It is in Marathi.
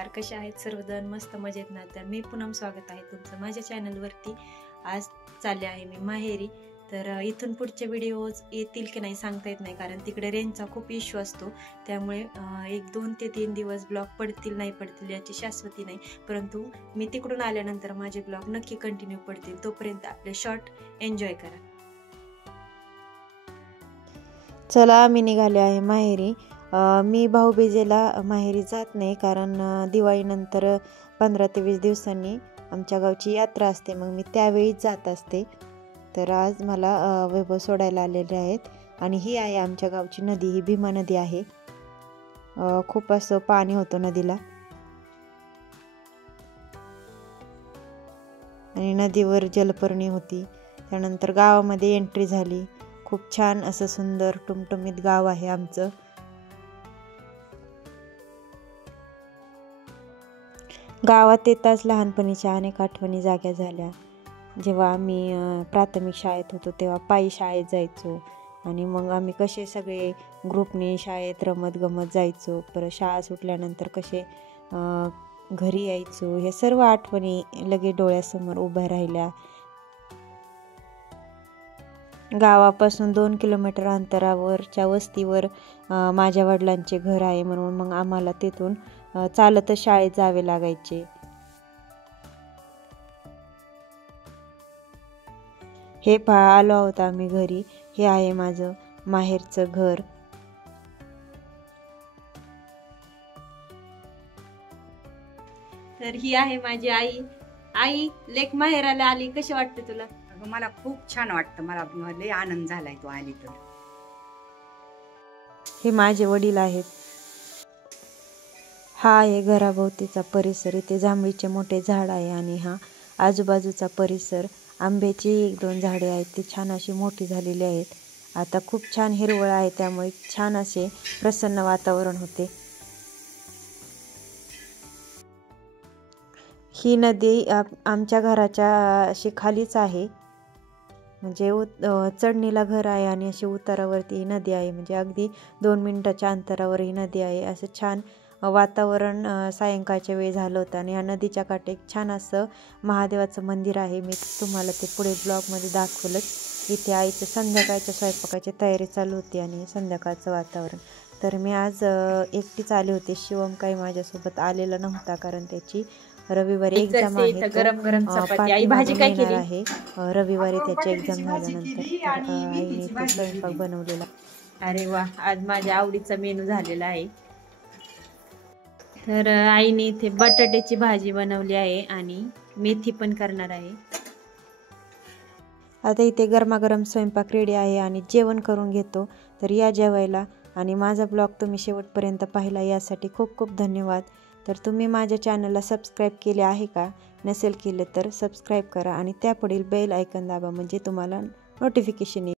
नमस्कार, कसे आहेत सर्वजण? मस्त मजेत ना? तर मी पुन्हा स्वागत आहे तुमचं माझ्या चॅनलवरती। आज चालले आहे मी माहेरी। तर इथून पुढचे व्हिडिओज येतील की नाही सांगता येत नाही, कारण तिकडे रेंजचा खूप इश्यू असतो। त्यामुळे 1-2 ते 3 दिवस ब्लॉग पडतील नाही पडतील याची शाश्वती नाही, परंतु मी तिकडून आल्यानंतर माझे ब्लॉग नक्की कंटिन्यू पडतील। तोपर्यंत आपले शॉर्ट एन्जॉय करा। चला, मी निघाले आहे माहेरी। मी भाऊबीजेला माहेरी जात नाही, कारण दिवाळीनंतर 15 ते 20 दिवसांनी आमच्या गावची यात्रा असते, मग मी त्यावेळीच जात असते। तर आज मला वैभव सोडायला आलेले आहेत आणि ही आहे आमच्या गावची नदी, ही भीमा नदी आहे। खूप असं पाणी होतं नदीला आणि नदीवर जलपर्णी होती। त्यानंतर गावामध्ये एंट्री झाली। खूप छान असं सुंदर टुमटुमीत गाव आहे आमचं। गावात येताच लहानपणीच्या अनेक आठवणी जाग्या झाल्या। जेव्हा आम्ही प्राथमिक शाळेत होतो तेव्हा पायी शाळेत जायचो, आणि मग आम्ही कसे सगळे ग्रुपने शाळेत रमत गमत जायचो। परत शाळा सुटल्यानंतर कसे घरी यायचो, हे सर्व आठवणी लगे डोळ्यासमोर उभ्या राहिल्या। गावापासून 2 किलोमीटर अंतरावरच्या वस्तीवर माझ्या वडिलांचे घर आहे, म्हणून मग आम्हाला तिथून चालतच शाळेत जावे लागायचे। हे पहा, आलो आहोत आम्ही घरी। हे आहे माझं माहेरचं घर। तर ही आहे माझी आई। आई, लेक माहेराला आली, कशी वाटते तुला? मला खूप छान वाटतं, मला लय आनंद झालाय तू आली तर। हे माझे वडील आहेत। हा आहे घराभोवतीचा परिसर। इथे जांभळीचे मोठे झाड आहे, आणि हा आजूबाजूचा परिसर आंब्याची 1-2 झाडे आहेत, ती छान अशी मोठी झालेली आहेत। आता खूप छान हिरवळ आहे, त्यामुळे छान असे प्रसन्न वातावरण होते। ही नदी आमच्या घराच्या अशी खालीच आहे, म्हणजे चढणीला घर आहे आणि अशी उतारावरती ही नदी आहे, म्हणजे अगदी 2 मिनिटाच्या अंतरावर ही नदी आहे। असं छान वातावरण सायंकाळच्या वेळी झालं होतं, आणि या नदीच्या काठी एक छान असं महादेवाचं मंदिर आहे। मी तुम्हाला ते पुढे ब्लॉगमध्ये दाखवलंच। इथे आईचं संध्याकाळच्या स्वयंपाकाची तयारी चालू होती, आणि संध्याकाळचं वातावरण। तर मी आज एकटीच आले होते, शिवम काही माझ्यासोबत आलेला नव्हता, कारण त्याची रविवारी एक्झाम आहे। गरम गरम चपाती। आई, भाजी काय केली आहे रविवारी त्याची एक्झाम झाल्यानंतर आईने तो स्वयंपाक बनवलेला। अरे वा, आज माझ्या आवडीचा मेनू झालेला आहे। तर आईने इथे बटाट्याची भाजी बनवली आहे आणि मेथी पण करणार आहे। आता इथे गरमागरम स्वयंपाक रेडी आहे आणि जेवण करून घेतो। तर या जेवायला, आणि माझा ब्लॉग तुम्ही शेवटपर्यंत पाहिला यासाठी खूप खूप धन्यवाद। तर तुम्ही माझ्या चॅनलला सबस्क्राईब केले आहे का? नसेल केले तर सबस्क्राईब करा, आणि त्यापुढील बेल आयकॉन दाबा, म्हणजे तुम्हाला नोटिफिकेशन येईल।